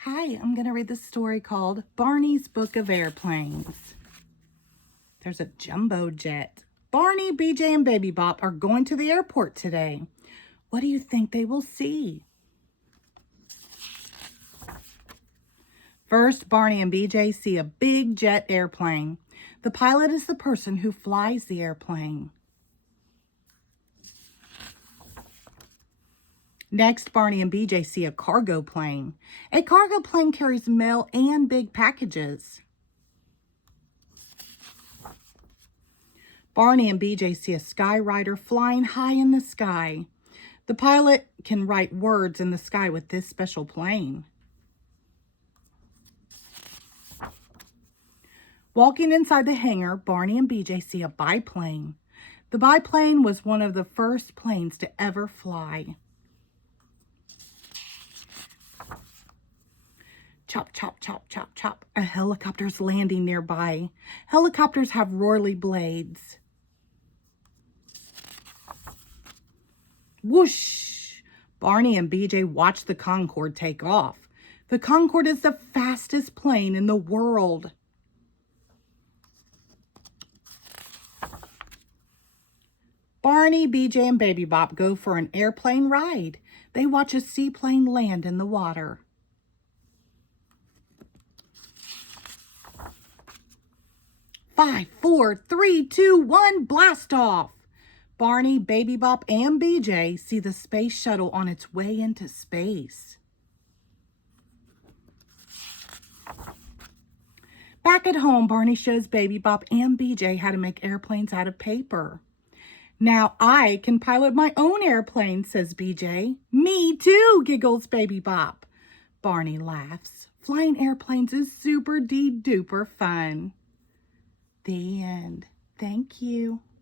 Hi, I'm going to read the story called Barney's Book of Airplanes. There's a jumbo jet. Barney, BJ, and Baby Bop are going to the airport today. What do you think they will see? First, Barney and BJ see a big jet airplane. The pilot is the person who flies the airplane. Next, Barney and BJ see a cargo plane. A cargo plane carries mail and big packages. Barney and BJ see a skywriter flying high in the sky. The pilot can write words in the sky with this special plane. Walking inside the hangar, Barney and BJ see a biplane. The biplane was one of the first planes to ever fly. Chop, chop, chop, chop, chop. A helicopter's landing nearby. Helicopters have roily blades. Whoosh! Barney and BJ watch the Concorde take off. The Concorde is the fastest plane in the world. Barney, BJ, and Baby Bop go for an airplane ride. They watch a seaplane land in the water. Five, four, three, two, one, blast off! Barney, Baby Bop, and BJ see the space shuttle on its way into space. Back at home, Barney shows Baby Bop and BJ how to make airplanes out of paper. Now I can pilot my own airplane, says BJ. Me too, giggles Baby Bop. Barney laughs. Flying airplanes is super-duper fun. The end. Thank you.